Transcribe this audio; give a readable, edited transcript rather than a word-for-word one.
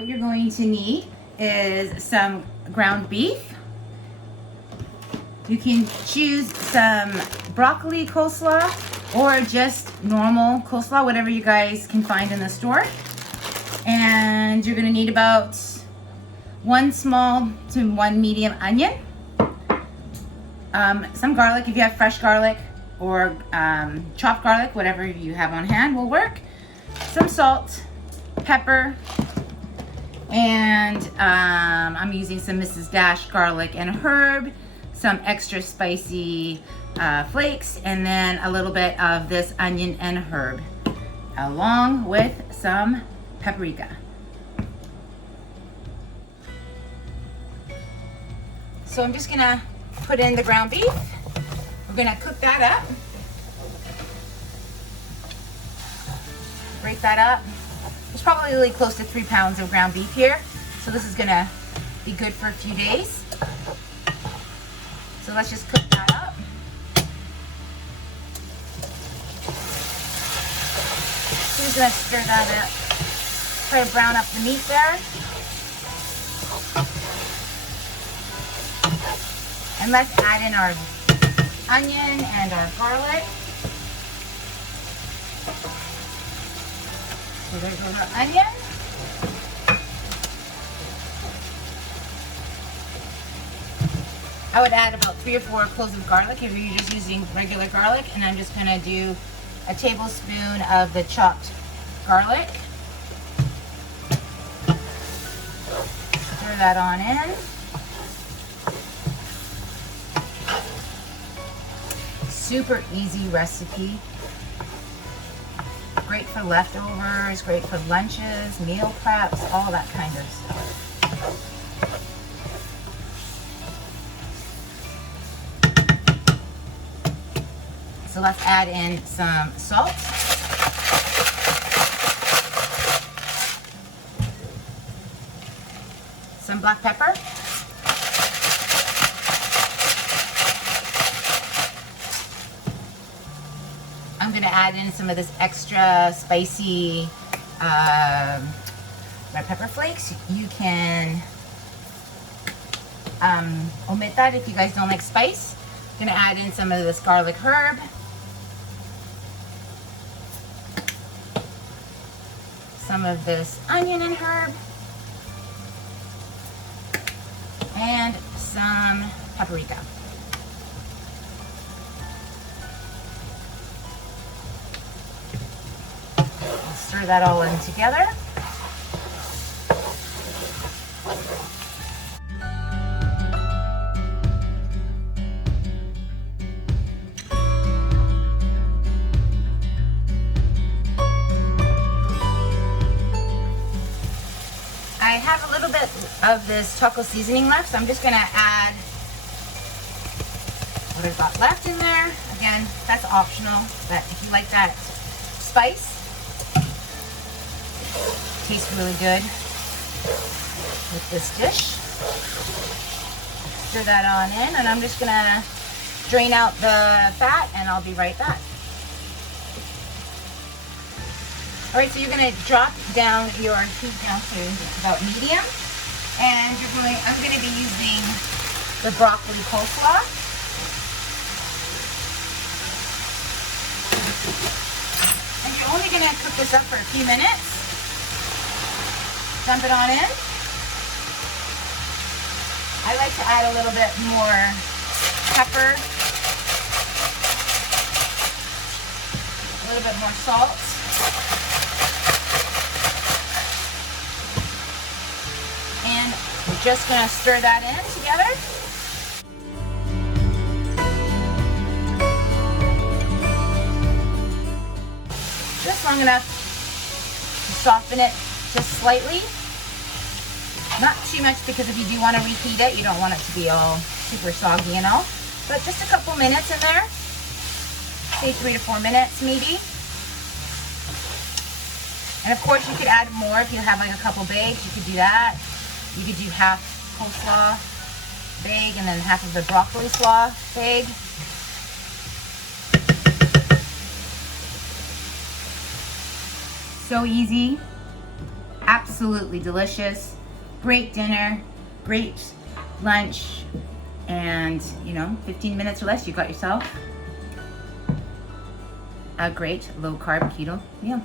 What you're going to need is some ground beef. You can choose some broccoli coleslaw or just normal coleslaw, whatever you guys can find in the store. And you're gonna need about 1 small to 1 medium onion, some garlic if you have fresh garlic, or chopped garlic, whatever you have on hand will work, some salt, pepper, and I'm using some Mrs. Dash garlic and herb, some extra spicy flakes, and then a little bit of this onion and herb, along with some paprika. So I'm just gonna put in the ground beef. We're gonna cook that up. Break that up. There's probably really close to 3 pounds of ground beef here. So this is gonna be good for a few days. So let's just cook that up. So just gonna stir that up. Try to brown up the meat there. And let's add in our onion and our garlic. So there goes our onion. I would add about 3 or 4 cloves of garlic if you're just using regular garlic, and I'm just gonna do a tablespoon of the chopped garlic. Stir that on in. Super easy recipe. Great for leftovers, great for lunches, meal preps, all that kind of stuff. So let's add in some salt. Some black pepper. I'm going to add in some of this extra spicy red pepper flakes. You can omit that if you guys don't like spice. I'm going to add in some of this garlic herb. Some of this onion and herb. And some paprika. Stir that all in together. I have a little bit of this taco seasoning left, so I'm just gonna add what I've got left in there. Again, that's optional, but if you like that spice, tastes really good with this dish. Stir that on in, and I'm just gonna drain out the fat, and I'll be right back. All right, so you're gonna drop down your heat down to about medium, and I'm gonna be using the broccoli coleslaw. And you're only gonna cook this up for a few minutes. Dump it on in. I like to add a little bit more pepper, a little bit more salt. And we're just gonna stir that in together. Just long enough to soften it just slightly. Not too much, because if you do want to reheat it, you don't want it to be all super soggy and all. But just a couple minutes in there. Say 3 to 4 minutes maybe. And of course you could add more if you have like a couple bags, you could do that. You could do half coleslaw bag and then half of the broccoli slaw bag. So easy. absolutely delicious. Great dinner, great lunch, and 15 minutes or less, you got yourself a great low carb keto meal.